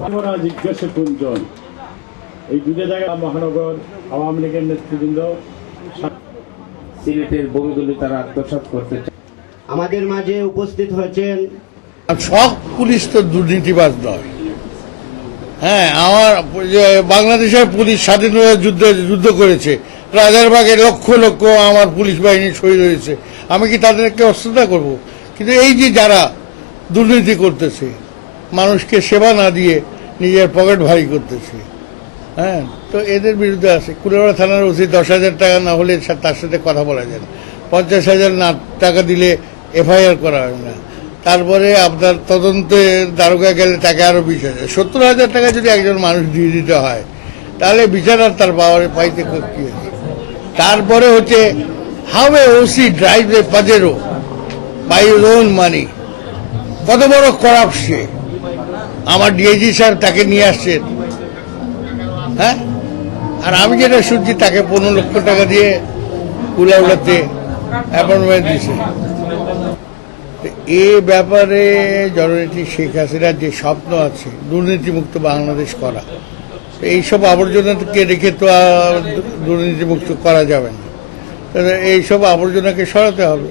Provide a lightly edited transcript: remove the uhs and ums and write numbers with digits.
জিজ্ঞাসা কুঞ্জন এই দুটো জায়গায় মহানগর আওয়ামী লীগের নেতৃবৃন্দ সিলেটের বমিগুলি তারা আত্মসাৎ করতে চায়। আমাদের মাঝে উপস্থিত হয়েছেন সব পুলিশ তো দুর্নীতিবাজ নয়। হ্যাঁ, আমার বাংলাদেশের পুলিশ স্বাধীনতা যুদ্ধ করেছে, রাজারবাগে লক্ষ লক্ষ আমার পুলিশ বাহিনী শহীদ হয়েছে। আমি কি তাদেরকে অশ্রদ্ধা করব? কিন্তু এই যে যারা দুর্নীতি করতেছে, মানুষকে সেবা না দিয়ে নিজের পকেট ভারী করতেছে, হ্যাঁ, তো এদের বিরুদ্ধে আছে। কুলেবাড়া থানার ওসি 10,000 টাকা না হলে তার সাথে কথা বলা যায় না, 50,000 না টাকা দিলে এফআইআর করা হয় না। তারপরে আপনার তদন্তে দারোগা গেলে তাকে আরো 20,000, 70,000 টাকা যদি একজন মানুষ দিয়ে দিতে হয় তাহলে বিচার আর তার পাওয়ারে পাইতে কি আছে। তারপরে হচ্ছে how a OC drive a Pajero by your own money, কত বড় করাপ্ট সে। আমার ডিআইজি স্যার তাকে নিয়ে আসছেন, হ্যাঁ, আর আমি যেটা শুনছি তাকে 15 লক্ষ টাকা দিয়ে কুলাউড়াতে অ্যাপয়েন্টমেন্ট দিছে। এ ব্যাপারে জননেত্রী শেখ হাসিনার যে স্বপ্ন আছে দুর্নীতিমুক্ত বাংলাদেশ করা, এইসব আবর্জনাকে রেখে তো আর দুর্নীতিমুক্ত করা যাবে না। এইসব আবর্জনাকে সরাতে হবে।